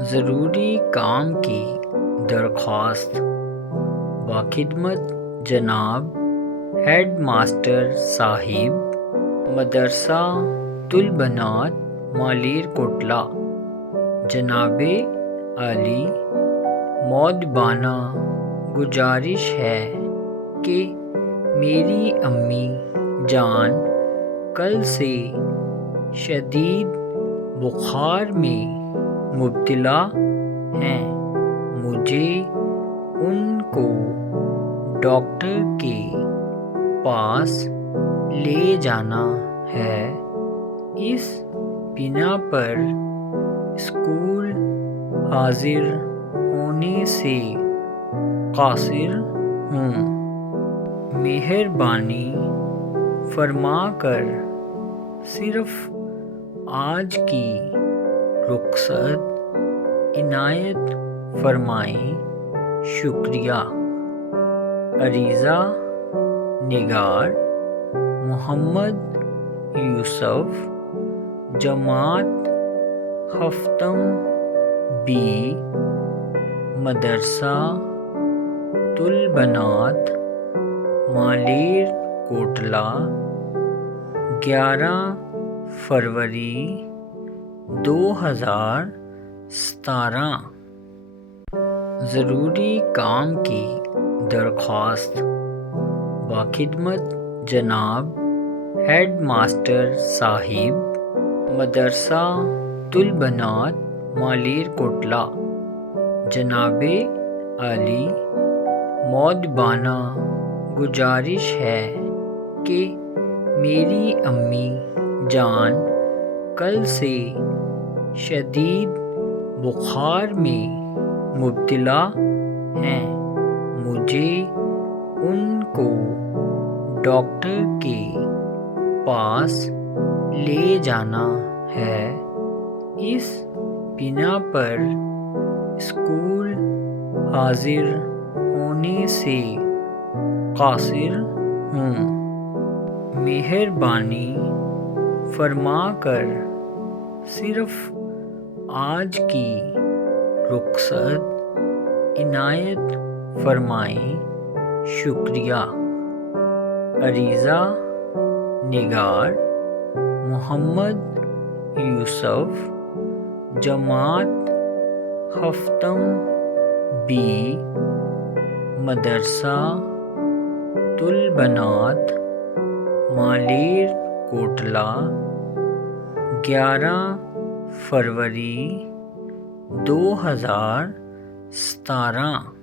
ضروری کام کی درخواست باخدمت جناب ہیڈ ماسٹر صاحب، مدرسہ البنات مالیر کوٹلہ، جناب عالی مؤدبانہ گزارش ہے کہ میری امی جان کل سے شدید بخار میں مبتلا ہیں۔ مجھے ان کو ڈاکٹر کے پاس لے جانا ہے۔ اس بنا پر اسکول حاضر ہونے سے قاصر ہوں۔ مہربانی فرما کر صرف آج کی رخصت عنایت فرمائیں۔ شکریہ۔ عریضہ نگار محمد یوسف، جماعت ہفتم بی، مدرسہ البنات مالیر کوٹلہ، 11 فروری 2017۔ ضروری کام کی درخواست باخدمت جناب ہیڈ ماسٹر صاحب، مدرسہ البنات مالیر کوٹلہ، جناب عالی مؤدبانہ گزارش ہے کہ میری امی جان کل سے شدید بخار میں مبتلا ہیں۔ مجھے ان کو ڈاکٹر کے پاس لے جانا ہے۔ اس بنا پر اسکول حاضر ہونے سے قاصر ہوں۔ مہربانی فرما کر صرف آج کی رخصت عنایت فرمائیں۔ شکریہ۔ عریضہ نگار محمد یوسف، جماعت ہفتم بی، مدرسہ البنات مالیر کوٹلہ، 11 فروری 2017۔